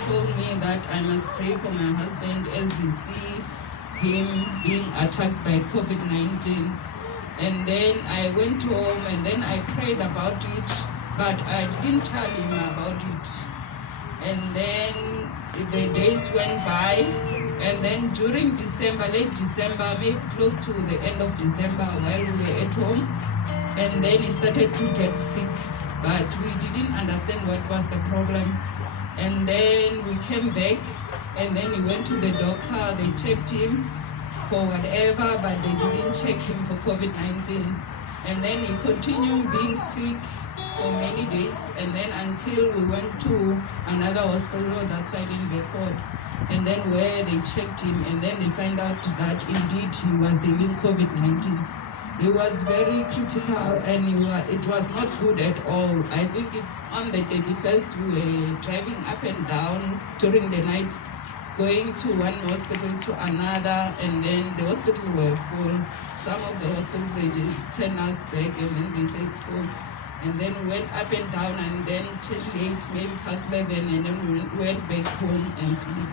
told me that I must pray for my husband as you see him being attacked by COVID-19. And then I went home and then I prayed about it, but I didn't tell him about it. And then the days went by, and then during December, late December, maybe close to the end of December, while we were at home, and then he started to get sick, but we didn't understand what was the problem. And then we came back, and then he went to the doctor, they checked him for whatever, but they didn't check him for COVID-19. And then he continued being sick for many days, and then until we went to another hospital that side in Bedford, and then where they checked him, and then they find out that indeed he was having COVID-19. He was very critical, and it was not good at all. I think on the 31st we were driving up and down during the night, going to one hospital to another, and then the hospital were full. Some of the hospitals, they just turned us back, and then they said it's full. And then we went up and down, and then till late, maybe past 11, and then we went back home and sleep.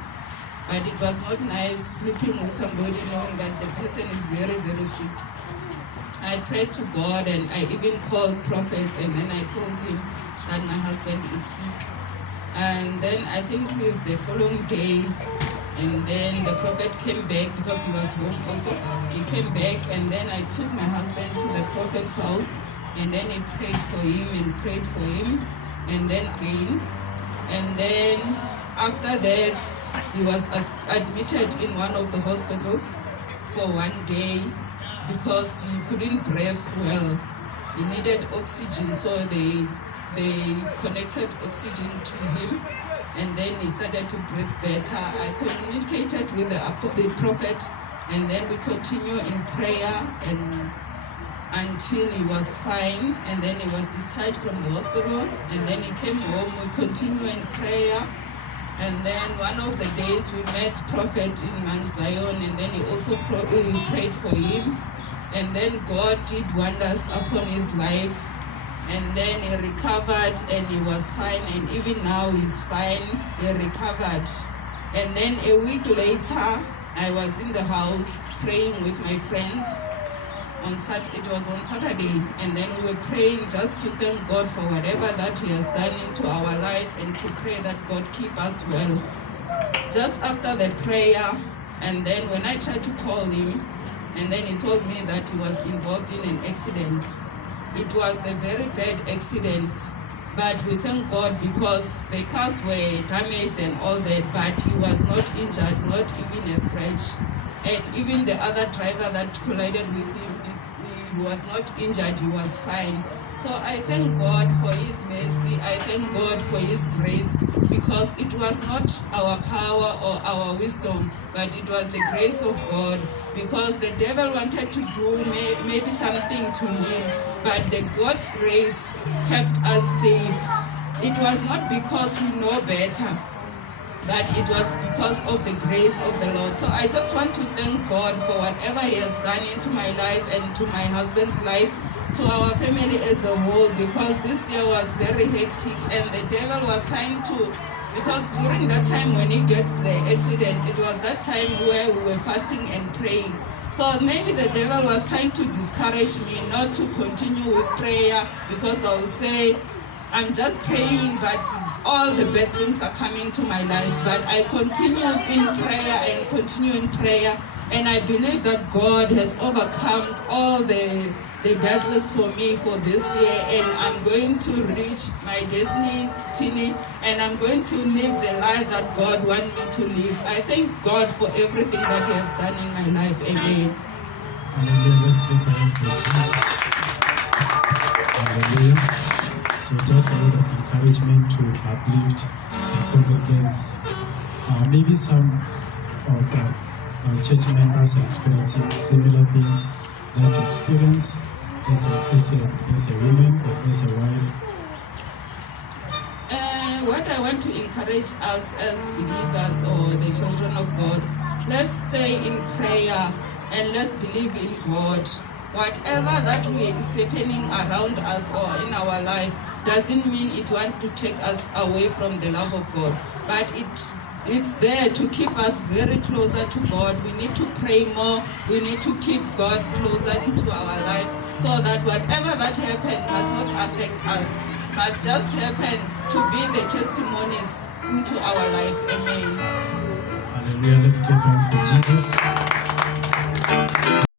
But it was not nice sleeping with somebody knowing that the person is very, very sick. I prayed to God, and I even called prophet, and then I told him that my husband is sick. And then I think it was the following day, and then the prophet came back because he was home also. He came back, and then I took my husband to the prophet's house, and then he prayed for him and prayed for him, and then again. And then after that, he was admitted in one of the hospitals for 1 day because he couldn't breathe well. He needed oxygen, so they connected oxygen to him, and then he started to breathe better. I communicated with the prophet, and then we continue in prayer and until he was fine, and then he was discharged from the hospital, and then he came home. We continue in prayer, and then one of the days we met prophet in Mount Zion, and then he also prayed for him, and then God did wonders upon his life, and then he recovered and he was fine, and even now he's fine, he recovered. And then a week later, I was in the house praying with my friends. It was on Saturday, and then we were praying just to thank God for whatever that he has done into our life, and to pray that God keep us well. Just after the prayer, and then when I tried to call him, and then he told me that he was involved in an accident. It was a very bad accident, but we thank God because the cars were damaged and all that, but he was not injured, not even a scratch. And even the other driver that collided with him, he was not injured, he was fine. So I thank God for his mercy, I thank God for his grace, because it was not our power or our wisdom, but it was the grace of God, because the devil wanted to do maybe something to him, but the God's grace kept us safe. It was not because we know better, but it was because of the grace of the Lord. So I just want to thank God for whatever he has done into my life and to my husband's life, to our family as a whole, because this year was very hectic, and the devil was trying to, because during that time when he got the accident, it was that time where we were fasting and praying. So maybe the devil was trying to discourage me not to continue with prayer, because I will say, I'm just praying, but all the bad things are coming to my life. But I continue in prayer and continue in prayer, and I believe that God has overcome all the battles for me for this year, and I'm going to reach my destiny, and I'm going to live the life that God wants me to live. I thank God for everything that he has done in my life. Amen. Hallelujah. Let's clap our hands for Jesus. Hallelujah. So just a word of encouragement to uplift the congregants. Maybe some of our church members are experiencing similar things that you experience as a woman or as a wife. What I want to encourage us as believers or the children of God, let's stay in prayer and let's believe in God. whatever that is happening around us or in our life doesn't mean it wants to take us away from the love of God, but it's there to keep us very closer to God. We need to pray more. We need to keep God closer into our life, so that whatever that happened must not affect us, must just happen to be the testimonies into our life. Amen. Hallelujah. Let's clap hands for Jesus.